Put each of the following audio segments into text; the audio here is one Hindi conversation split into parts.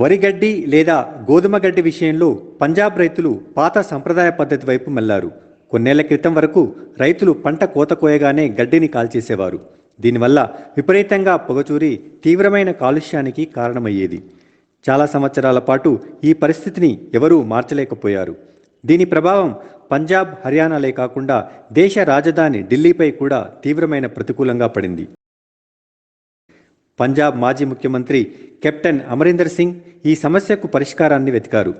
వరి గడ్డి లేదా గోధుమ గడ్డి విషయంలో పంజాబ్ రైతులు పాత సంప్రదాయ పద్ధతి వైపు మెల్లారు కొన్నేళ్ళ క్రితం వరకు రైతులు పంట కోత కోయగానే గడ్డిని కాల్చేసేవారు. దీనివల్ల విపరీతంగా పొగచూరి తీవ్రమైన కాలుష్యానికి కారణమయ్యేది. చాలా సంవత్సరాల పాటు ఈ పరిస్థితిని ఎవరూ మార్చలేకపోయారు. దీని ప్రభావం పంజాబ్ హర్యానాలే కాకుండా దేశ రాజధాని ఢిల్లీపై కూడా తీవ్రమైన ప్రతికూలంగా పడింది. పంజాబ్ మాజీ ముఖ్యమంత్రి కెప్టెన్ అమరీందర్ సింగ్ ఈ సమస్యకు పరిష్కారాన్ని వెతికారు.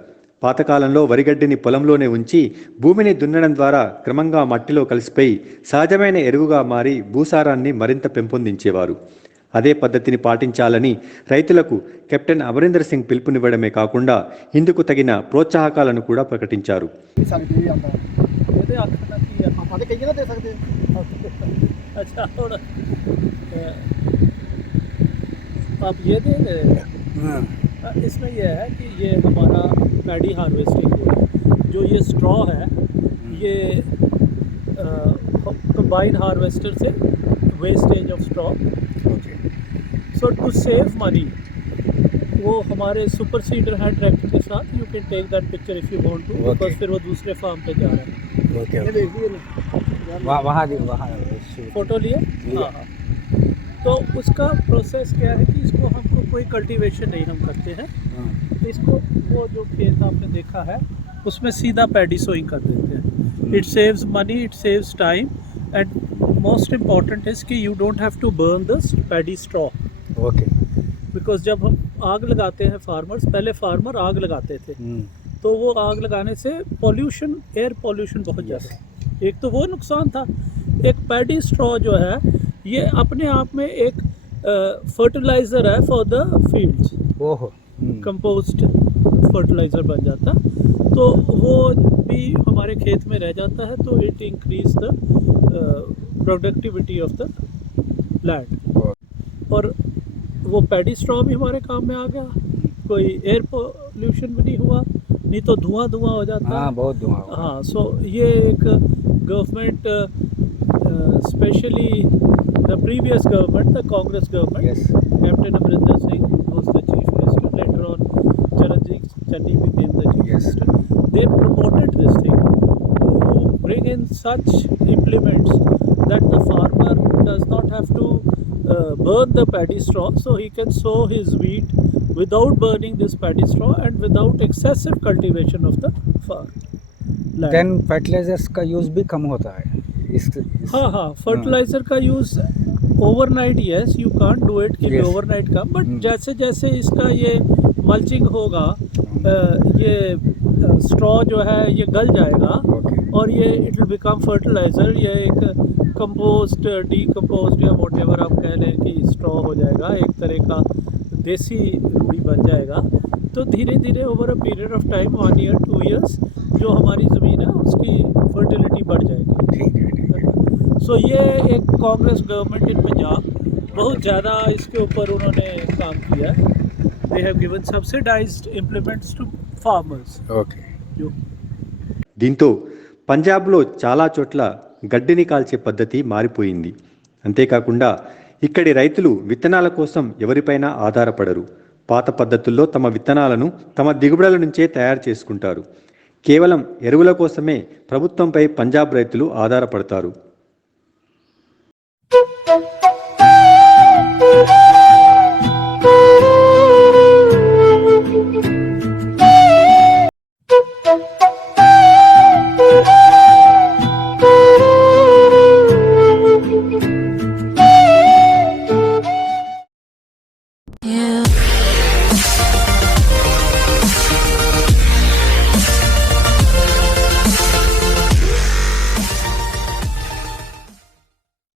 పాతకాలంలో వరిగడ్డిని పొలంలోనే ఉంచి భూమిని దున్నడం ద్వారా క్రమంగా మట్టిలో కలిసిపోయి సహజమైన ఎరువుగా మారి భూసారాన్ని మరింత పెంపొందించేవారు. అదే పద్ధతిని పాటించాలని రైతులకు కెప్టెన్ అమరీందర్ సింగ్ పిలుపునివ్వడమే కాకుండా ఇందుకు తగిన ప్రోత్సాహకాలను కూడా ప్రకటించారు. आप ये दे रहे हैं? हाँ। इसमें यह है कि ये हमारा पैडी हार्वेस्टिंग है। जो ये स्ट्रॉ है ये कंबाइन हार्वेस्टर से wastage of straw so to save money वो हमारे सुपर सीडर हैं ट्रैक्टर के साथ। You can take that picture if you want to because फिर वो दूसरे फार्म पे जा रहा है। ओके ये देखिए ना। वहाँ वहाँ फ़ोटो लिए? लिया। हाँ हाँ। तो उसका प्रोसेस क्या है कि इसको हमको कोई कल्टीवेशन नहीं हम करते हैं। हाँ। इसको वो जो खेत आपने देखा है उसमें सीधा पैडी सोइंग कर देते हैं। It saves money it saves time and most important is कि you don't have to burn the paddy straw okay because जब हम आग लगाते हैं फार्मर्स पहले फार्मर आग लगाते थे। तो वो आग लगाने से पॉल्यूशन एयर पॉल्यूशन बहुत ज़्यादा। एक तो वो नुकसान था। एक पैडी स्ट्रॉ जो है ये अपने आप में एक फर्टिलाइज़र है फॉर द फ़ील्ड ओहो। कंपोस्ट फर्टिलाइज़र बन जाता। तो वो भी हमारे खेत में रह जाता है तो it increase the productivity of the land और वो पैडी स्ट्रॉ भी हमारे काम में आ गया। कोई एयर पोल्यूशन भी नहीं हुआ नहीं तो धुआँ धुआँ हो जाता। हाँ बहुत धुआँ हाँ सो ये एक government specially the previous government the Congress government Yes. Captain Amrinder Singh was the chief minister. Later on, Charanjit Channi became the chief Yes. minister. They promoted this thing to bring in such implements that the farmer does not have to uh, burn the paddy straw, so he can sow his wheat without burning this paddy straw and without excessive cultivation of the farm. land. Then fertilizers का यूज़ भी कम होता है इस, इस हाँ हाँ फर्टिलाइज़र का use overnight yes you can't do it कि. ओवरनाइट का बट Hmm. जैसे जैसे इसका ये मल्चिंग होगा अ, ये स्ट्रॉ जो है ये गल जाएगा ओके और ये इट विल बिकम फर्टिलाइज़र ये एक कंपोस्ट डीकम्पोस्ट या वॉट एवर आप कह लें कि स्ट्रॉ हो जाएगा एक तरह का देसी रूढ़ी बन जाएगा। तो धीरे धीरे over a period of time one year two years जो हमारी ज़मीन है उसकी फर्टिलिटी बढ़ जाएगी। ठीक है। सो ये एक कांग्रेस गवर्नमेंट इन पंजाब बहुत ज़्यादा इसके ऊपर उन्होंने काम किया है they have given subsidised implements to farmers okay जो దీంతో పంజాబ్లో చాలా చోట్ల గడ్డిని కాల్చే పద్ధతి మారిపోయింది అంతేకాకుండా ఇక్కడి రైతులు విత్తనాల కోసం ఎవరిపైనా ఆధారపడరు పాత పద్ధతుల్లో తమ విత్తనాలను తమ దిగుబడుల నుంచే తయారు చేసుకుంటారు కేవలం ఎరువుల కోసమే ప్రభుత్వంపై పంజాబ్ రైతులు ఆధారపడతారు